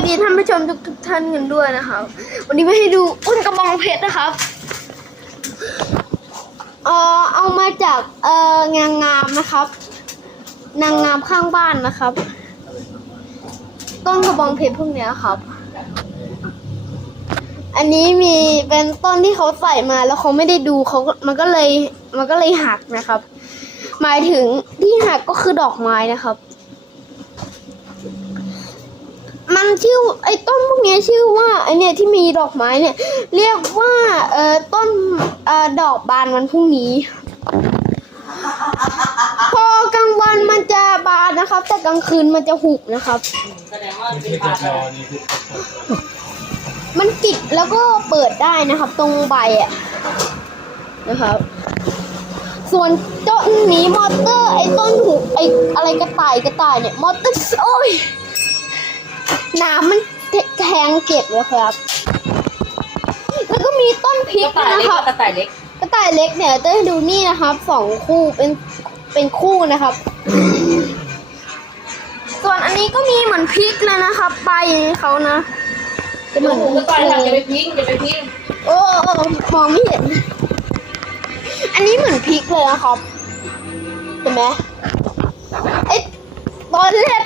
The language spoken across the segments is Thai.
วัสดีท่านผู้ชมทุกทุกท่านกันด้วยนะครับ วันนี้มาให้ดูอุ้นกระบองเพชรนะครับเออเอามาจากเอองางงามนะครับ นางงามข้างบ้านนะครับ ต้นกระบองเพชรพวกเนี้ยครับ อันนี้มีเป็นต้นที่เขาใส่มาแล้วเขาไม่ได้ดูเขามันก็เลยมันก็เลยหักนะครับ หมายถึงที่หักก็คือดอกไม้นะครับ มันชื่อไอ้ต้นพวกเนี้ยชื่อว่าไอ้เนี่ยที่มีดอกไม้เนี่ย เรียกว่าเอ่อต้นเอ่อดอกบานวันพรุ่งนี้ พอกลางวันมันจะบานนะครับ แต่กลางคืนมันจะหุบนะครับ แสดงว่านี่เป็นคือปลาจะรอนี่คือมันปิดแล้วก็เปิดได้นะครับ ตรงใบอะนะครับ ส่วนต้นนี้มอเตอร์ไอ้ต้นหูไอ้อะไรกระต่ายกระต่ายเนี่ยมอเตอร์โอ้ย น้ำมันแทงเก็บเลยครับ แล้วก็มีต้นพริกกระต่ายนะเล็กครับกระต่ายเล็กกระต่ายเล็กเนี่ยจะให้ดูนี่นะครับสองคู่เป็นเป็นคู่นะครับ ส่วนอันนี้ก็มีเหมือนพริกเลยนะครับใบเขานะจะเหมือนกระต่ายหลังจะไปพิงจะไปพิงโอ้โอ้มองไม่เห็น อันนี้เหมือนพริกเลยนะครับเห็นไหมไอตอนแรก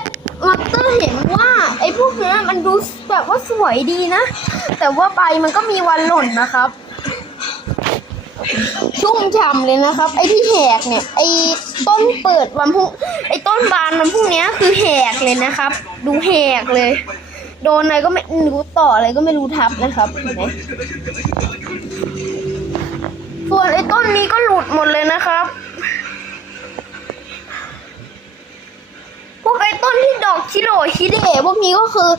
มาเตอร์เห็นว่าไอ้พวกเนี้ยมันดูแบบว่าสวยดีนะ แต่ว่าใบมันก็มีวันหล่นนะครับ ชุ่มฉ่ำเลยนะครับ ไอ้ที่แหกเนี่ย ไอ้ต้นเปิดวันพรุ่งไอ้ต้นบานวันพรุ่งเนี้ยคือแหกเลยนะครับ ดูแหกเลย โดนอะไรก็ไม่รู้ต่ออะไรก็ไม่รู้ทับนะครับเห็นไหมส่วนไอ้ต้นนี้ก็ ไอ้ต้นที่ดอกชิโรชิเดะพวกนี้ก็คือ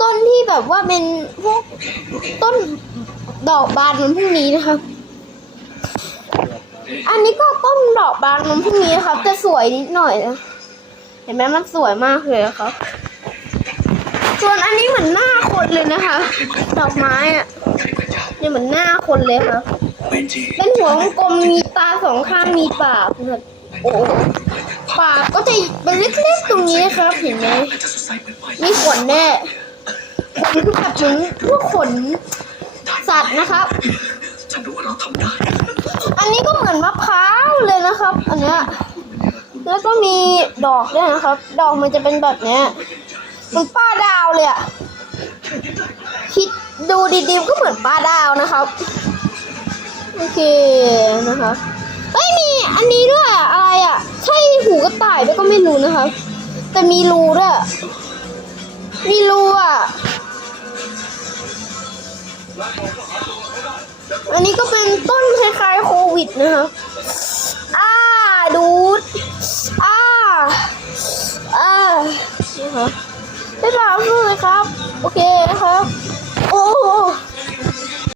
ต้นที่แบบว่าเป็นพวกต้นดอกบานวันพรุ่งนี้นะครับอันนี้ก็ต้นดอกบานมันพรุ่งนี้นะครับจะสวยนิดหน่อยนะเห็นไหมมันสวยมากเลยอะครับส่วนอันนี้เหมือนหน้าคนเลยนะคะ ดอกไม้อะเนี่ยเหมือนหน้าคนเลยครับเป็นหัวกลมมีตาสองข้างมีปากโอ้ ปากก็จะเป็นเล็กๆตรงนี้ครับ เห็นไหมมีขนแน่ขนคือแบบเหมือนพวกขนสัตว์นะครับฉันรู้ว่าเราทำได้อันนี้ก็เหมือนมะพร้าวเลยนะครับ อันเนี้ยแล้วก็มีดอกด้วยนะครับ ดอกมันจะเป็นแบบเนี้ยเหมือนป้าดาวเลยอะคิดดูดีๆก็เหมือนป้าดาวนะครับโอเคนะคะเอ้ยมีอันนี้ด้วยอะอะไรอะ ไม่รู้นะครับ แต่มีรูด้วยอะมีรูอะ อันนี้ก็เป็นต้นคล้ายๆโควิดนะครับอ่าดูดอ่าอ่านี่ค่ะบ๊ายบายเลยครับ โอเคนะครับ โอ้